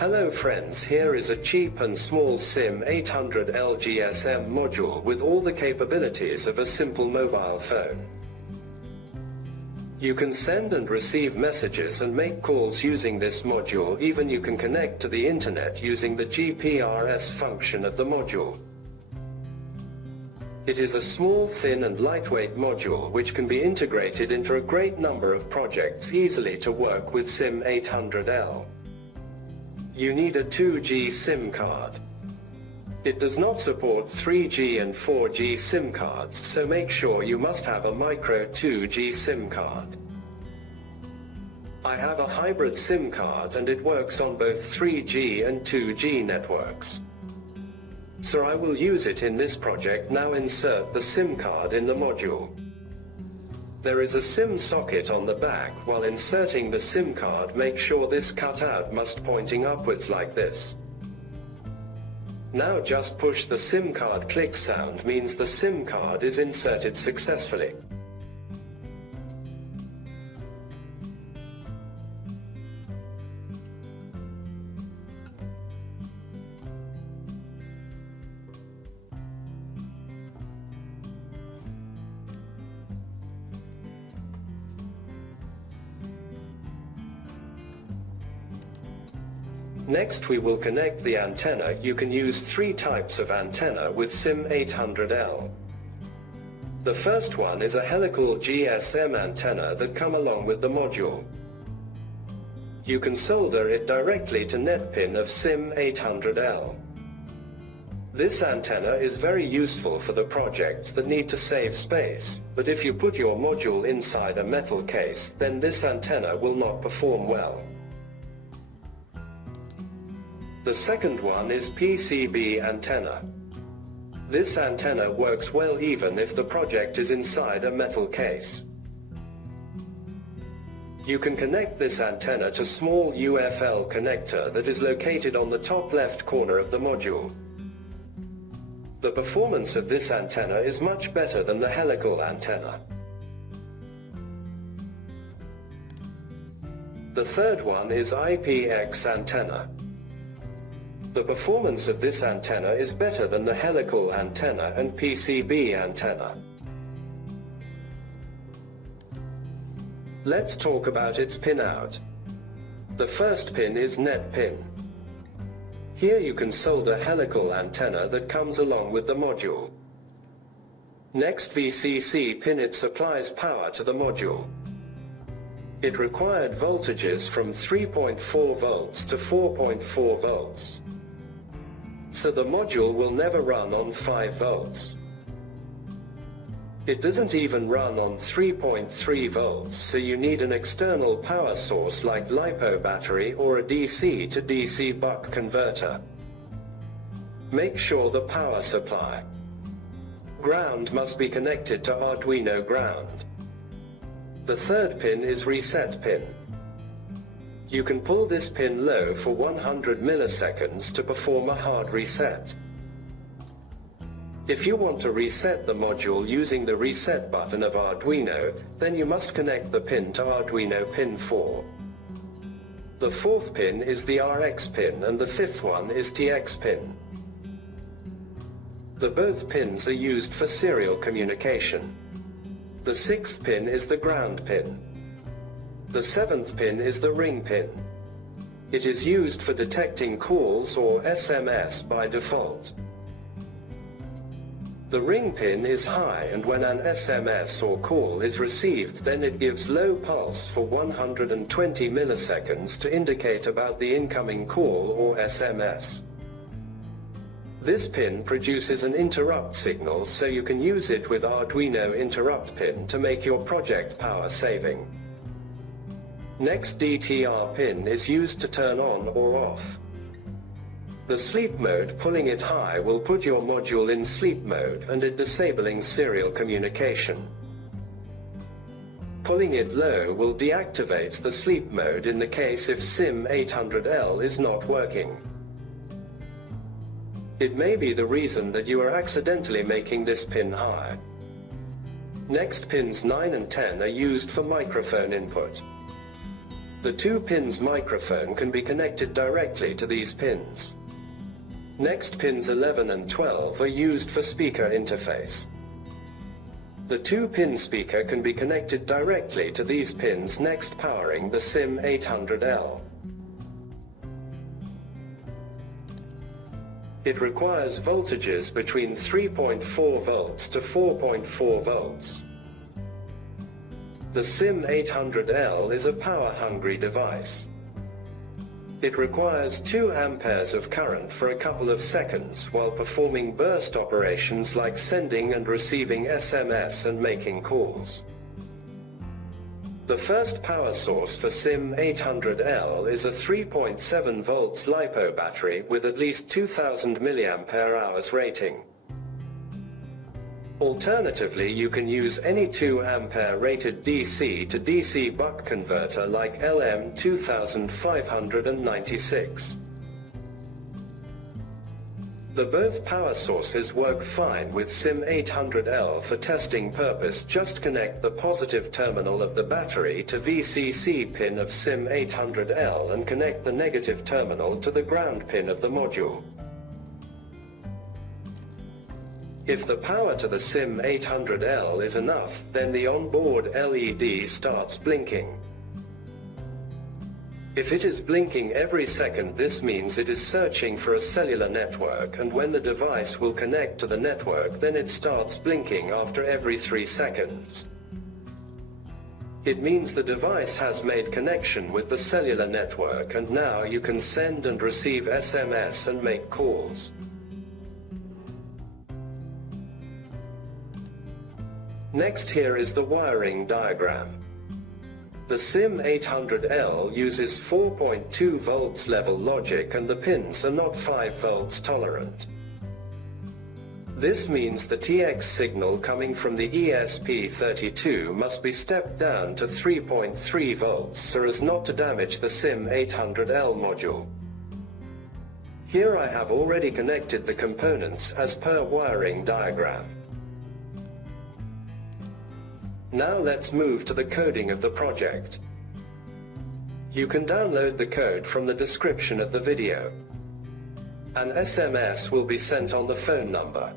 Hello friends, here is a cheap and small SIM800L GSM module with all the capabilities of a simple mobile phone. You can send and receive messages and make calls using this module. Even you can connect to the internet using the GPRS function of the module. It is a small, thin and lightweight module which can be integrated into a great number of projects easily to work with SIM800L. You need a 2G SIM card. It does not support 3G and 4G SIM cards, so make sure you must have a micro 2G SIM card. I have a hybrid SIM card and it works on both 3G and 2G networks. So I will use it in this project. Now insert the SIM card in the module. There is a SIM socket on the back. While inserting the SIM card, make sure this cutout must pointing upwards like this. Now just push the SIM card. Click sound means the SIM card is inserted successfully. Next we will connect the antenna. You can use 3 types of antenna with SIM800L. The first one is a helical GSM antenna that come along with the module. You can solder it directly to net pin of SIM800L. This antenna is very useful for the projects that need to save space, but if you put your module inside a metal case, then this antenna will not perform well. The second one is PCB antenna. This antenna works well even if the project is inside a metal case. You can connect this antenna to small UFL connector that is located on the top left corner of the module. The performance of this antenna is much better than the helical antenna. The third one is IPX antenna. The performance of this antenna is better than the helical antenna and PCB antenna. Let's talk about its pinout. The first pin is net pin. Here you can solder helical antenna that comes along with the module. Next, VCC pin. It supplies power to the module. It required voltages from 3.4 volts to 4.4 volts. So the module will never run on 5 volts. It doesn't even run on 3.3 volts, so you need an external power source like LiPo battery or a DC to DC buck converter. Make sure the power supply ground must be connected to Arduino ground. The third pin is reset pin. You can pull this pin low for 100 milliseconds to perform a hard reset. If you want to reset the module using the reset button of Arduino, then you must connect the pin to Arduino pin 4. The fourth pin is the RX pin and the fifth one is TX pin. The both pins are used for serial communication. The sixth pin is the ground pin. The seventh pin is the ring pin. It is used for detecting calls or SMS by default. The ring pin is high, and when an SMS or call is received, then it gives low pulse for 120 milliseconds to indicate about the incoming call or SMS. This pin produces an interrupt signal, so you can use it with Arduino interrupt pin to make your project power saving. Next, DTR pin is used to turn on or off. The sleep mode. Pulling it high will put your module in sleep mode and it disabling serial communication. Pulling it low will deactivate the sleep mode in the case if SIM800L is not working. It may be the reason that you are accidentally making this pin high. Next, pins 9 and 10 are used for microphone input. The 2 pins microphone can be connected directly to these pins. Next, pins 11 and 12 are used for speaker interface. The 2-pin speaker can be connected directly to these pins, next powering the SIM800L. It requires voltages between 3.4 volts to 4.4 volts. The SIM800L is a power-hungry device. It requires 2 amperes of current for a couple of seconds while performing burst operations like sending and receiving SMS and making calls. The first power source for SIM800L is a 3.7 volts LiPo battery with at least 2000 mAh rating. Alternatively, you can use any 2 ampere rated DC to DC buck converter like LM2596. The both power sources work fine with SIM800L for testing purpose. Just connect the positive terminal of the battery to VCC pin of SIM800L and connect the negative terminal to the ground pin of the module. If the power to the SIM800L is enough, then the onboard LED starts blinking. If it is blinking every second, this means it is searching for a cellular network, and when the device will connect to the network, then it starts blinking after every 3 seconds. It means the device has made connection with the cellular network, and now you can send and receive SMS and make calls. Next, here is the wiring diagram. The SIM800L uses 4.2 volts level logic, and the pins are not 5 volts tolerant. This means the TX signal coming from the ESP32 must be stepped down to 3.3 volts so as not to damage the SIM800L module. Here I have already connected the components as per wiring diagram. Now let's move to the coding of the project. You can download the code from the description of the video. An SMS will be sent on the phone number.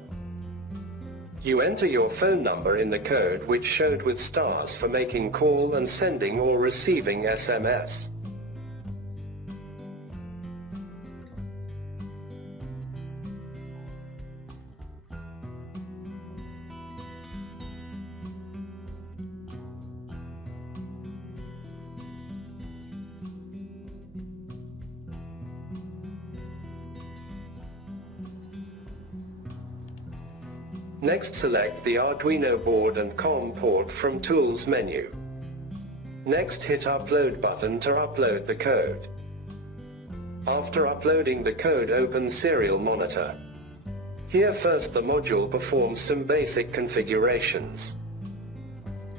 You enter your phone number in the code, which showed with stars for making call and sending or receiving SMS. Next, select the Arduino board and COM port from Tools menu. Next, hit Upload button to upload the code. After uploading the code, open Serial Monitor. Here first the module performs some basic configurations.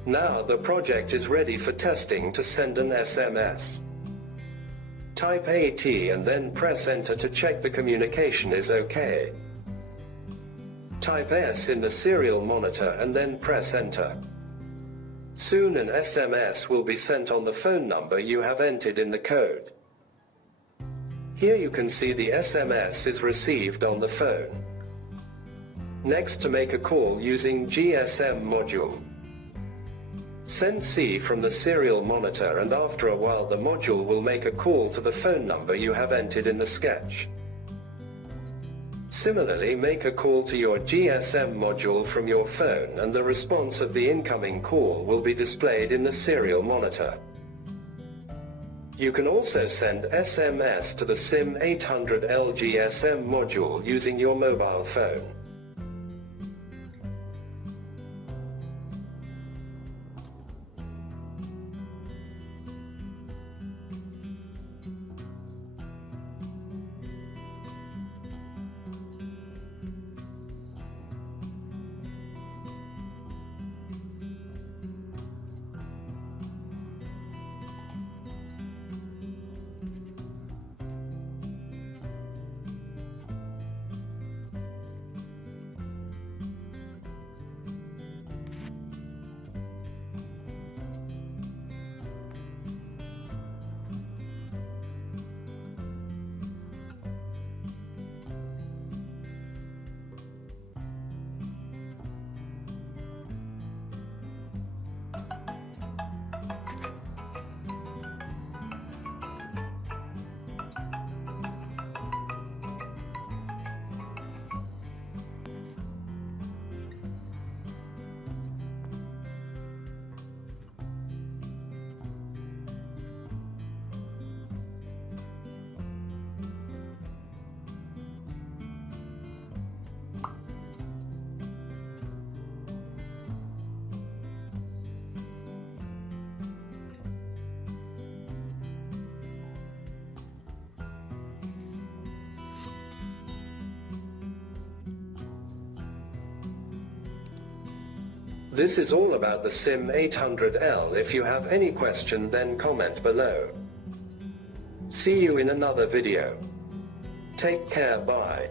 Now the project is ready for testing. To send an SMS, type AT and then press Enter to check the communication is OK. Type S in the serial monitor and then press Enter. Soon an SMS will be sent on the phone number you have entered in the code. Here you can see the SMS is received on the phone. Next, to make a call using GSM module. Send C from the serial monitor, and after a while the module will make a call to the phone number you have entered in the sketch. Similarly, make a call to your GSM module from your phone, and the response of the incoming call will be displayed in the serial monitor. You can also send SMS to the SIM800L GSM module using your mobile phone. This is all about the SIM800L. If you have any question, then comment below. See you in another video. Take care, bye.